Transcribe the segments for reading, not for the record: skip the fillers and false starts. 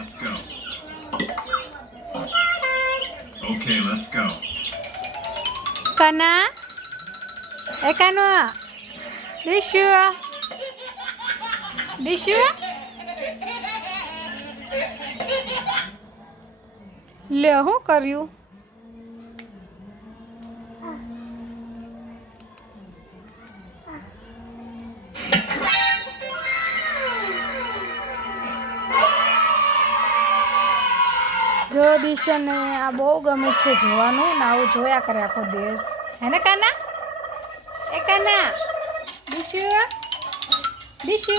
let's go. Okay, let's go. Kana? Kano? Dishu? Dishu? લે હું કર્યું? જો દિશાને આ બહુ ગમે છે જોવાનું ને આવું જોયા કરે આખો દિવસ હે ને કાના? એ કાના દિશુ દિશુ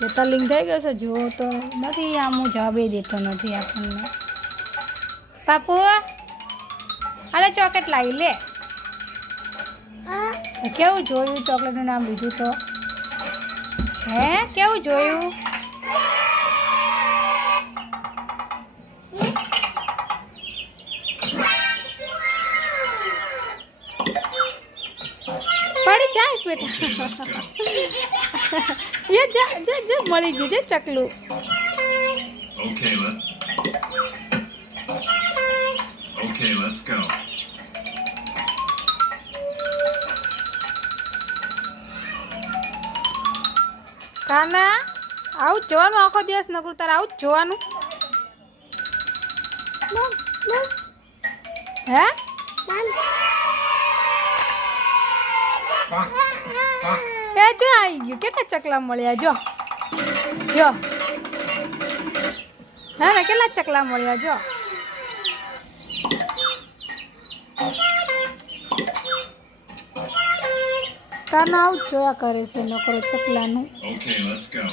જે તલિંગ થઈ ગયો છે જો તો નથી આમ હું જવાબ દેતો નથી આપણને. પાપુ હાલે ચોકલેટ લાવી લે. કેવું જોયું ચોકલેટનું નામ લીધું તો હે કેવું જોયું? પડી જાશ બેટા. એ જા જા જા મળી ગયું છે ચકલું. Okay, let's go. કાના આવું જ જોવાનું આખો દિવસ નકરું તારે આવું જ જોવાનું હે? એ જો આવી ગયું કેટલા ચકલા મળ્યા જો જો હે ને કેટલા ચકલા મળ્યા જો. કાનો આવું જ જોયા કરે છે નકરો ચકલાનું. Okay, let's go.